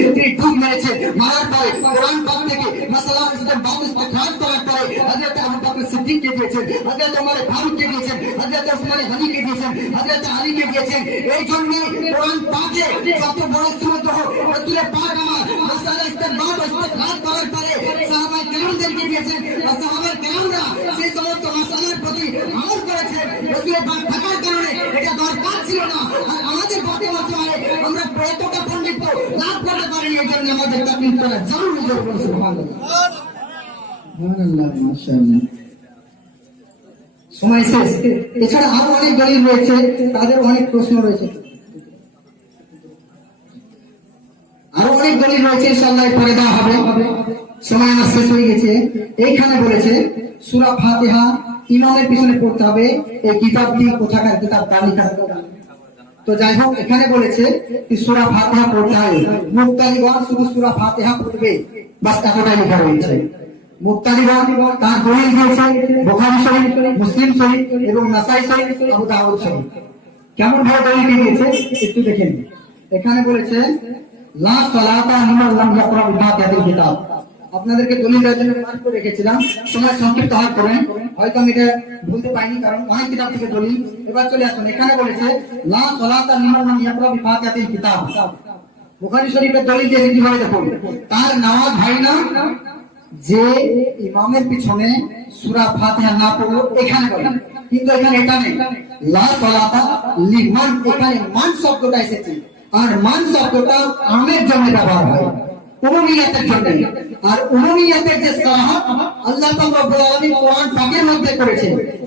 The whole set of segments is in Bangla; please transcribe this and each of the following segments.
তিনি ডুব মেরেছেন মারার পরে কোরআন পাক থেকে মাসালাম ইসলাম বাবু ইস্তেখার করার পরে হযরত আবু বকর সিদ্দিককে দিয়েছেন হযরত ওমর ফারুককে দিয়েছেন হযরত ওসমান গনিকে দিয়েছেন হযরত আলীকে দিয়েছেন এই জন্য কোরআন পাকে যত বড় সুরত হোক রাসূল পাক আমার মাসালা ইসলাম বাবু ইস্তেখার করার পরে সাহাবায়ে কেরামদেরকে দিয়েছেন আর সাহাবায়ে কেরামরা সেই সমস্ত মাসালার প্রতি আমল করেছেন রাসূল পাক থাকার কারণে এটা দরকার ছিল না আর আমাদের বর্তমান সময়ে আমরা এতটা পণ্ডিত লাভ করতে এই জন্য আমাদের তাকলিফ করা জরুরি সময়। শেষ। এছাড়া আরও অনেক দলিল রয়েছে, তাদের অনেক প্রশ্ন রয়েছে। আরও অনেক দলিল রয়েছে পরে দেওয়া হবে। সময় আমার শেষ হয়ে গেছে। এইখানে বলেছে, সূরা ফাতিহা ইমামের পিছনে পড়তে হবে। এই কোথাকার কিতাব তালিকা তো যাই হোক এখানে বলেছে সূরা ফাতিহা পড়তে হবে। মুক্তালিগণ শুধু সূরা ফাতিহা পড়বে, বাস এতটাই লেখা রয়েছে। মুক্তালিগণ তার দলিল দিয়েছে বুখারী মুসলিম এবং নাসাই আবু দাউদ কেমন ভাবে দলিল দিয়েছে একটু দেখেন এখানে বলেছে, লা সালাতা লাম ইয়াকরা কিতাব। আপনাদেরকে দলিল দেওয়ার জন্য করে রেখেছিলাম। সময় সংক্ষিপ্ত হওয়ার করেন। হয়তো আমি এটা বলতে পাইনি কারণ অনেক কিতাব থেকে দলিল। এবার চলে আসুন, এখানে বলেছে, লা সালাতা ইয়াকরা বিল ফাতিহাতিল কিতাব। বুখারী শরীফের দলিল কীভাবে দেখুন? তার নামাজ হয় না যে ইমামের পিছনে সূরা ফাতিহা না পড়ল এখানে বলে। কিন্তু এখানে এটা নেই। লা সালাতা লিমান এখানে মান শব্দটা এসেছে। আর মান শব্দটা আমের জন্য ব্যবহার হয়। উমুমিয়াতের জন্য। আর উমুমিয়াতের যে সারাহাত আল্লাহ পাক রব্বুল আলামিন কোরআন পাকের মধ্যে করেছে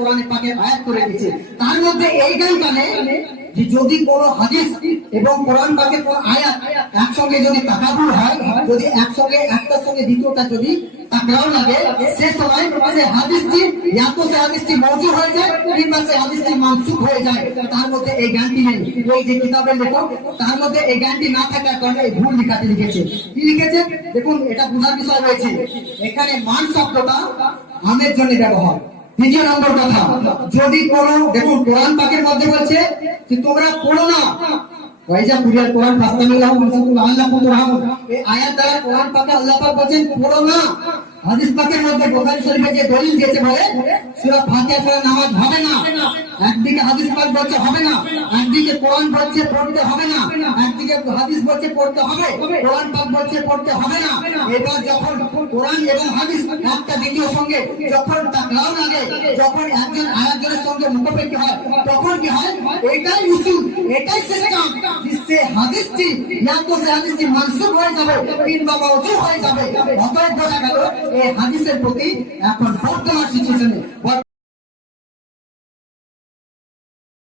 কোরআনে পাকের আয়াত করে দিয়েছে। তার মধ্যে এইটাই জানে যে যদি কোন হাদিস এবং কোরআন পাকের কোন আয়াত একসঙ্গে যদি তাকাবুল হয়, যদি একসঙ্গে একটার সঙ্গে, দ্বিতীয়টা যদি লাগে, সে সময় সে হাদিসটি সে হাদিসটি হয়ে যায় কিংবা সে হাদিসটি মানসুখ হয়ে যায়। তার মধ্যে এই জ্ঞানটি নেই। ওই যে কিতাবের লেখক, তার মধ্যে এই জ্ঞানটি না থাকার কারণে এই ভুল লিখেছে। কি লিখেছে? দেখুন, এটা বোঝার বিষয় রয়েছে। এখানে মান শব্দটা আমের জন্য ব্যবহার। দ্বিতীয় নম্বর কথা, যদি কোন, দেখুন, কোরআন পাকের মধ্যে বলছে যে তোমরা পড়ো না। পড়ো বলে হবে না। একদিকে হাদিস পাক বলছে হবে না, একদিকে কোরআন বলছে পড়তে হবে না। হাদিসকে হাদিস বলছে পড়তে হবে কোরআন পাক বলছে পড়তে হবে না। এটা যখন কোরআন এবং হাদিস একটা দ্বিতীয় সঙ্গে যখন টাকলাও লাগে যখন একজন আরেকজনের সঙ্গে মুখোমুখি হয় তখন কি হয়? এটাই উসুল এটাই সিস্টেম সে হাদিসটি না তো সে হাদিসটি মানসুখ হয়ে যাবে কিংবা মওজু হয়ে যাবে অতএব বোঝা গেল এই হাদিসের প্রতি এখন বর্তমান সিচুয়েশনে